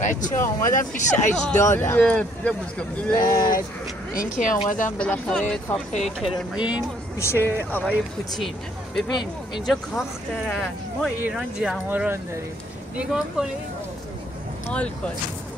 بچه ها اومدم پیش اجدادم. این که اومدم بالاخره کافه کرملین پیش آقای پوتین. ببین اینجا کاخ دارن، ما ایران جماران داریم. نگاه کنید، حال کنید.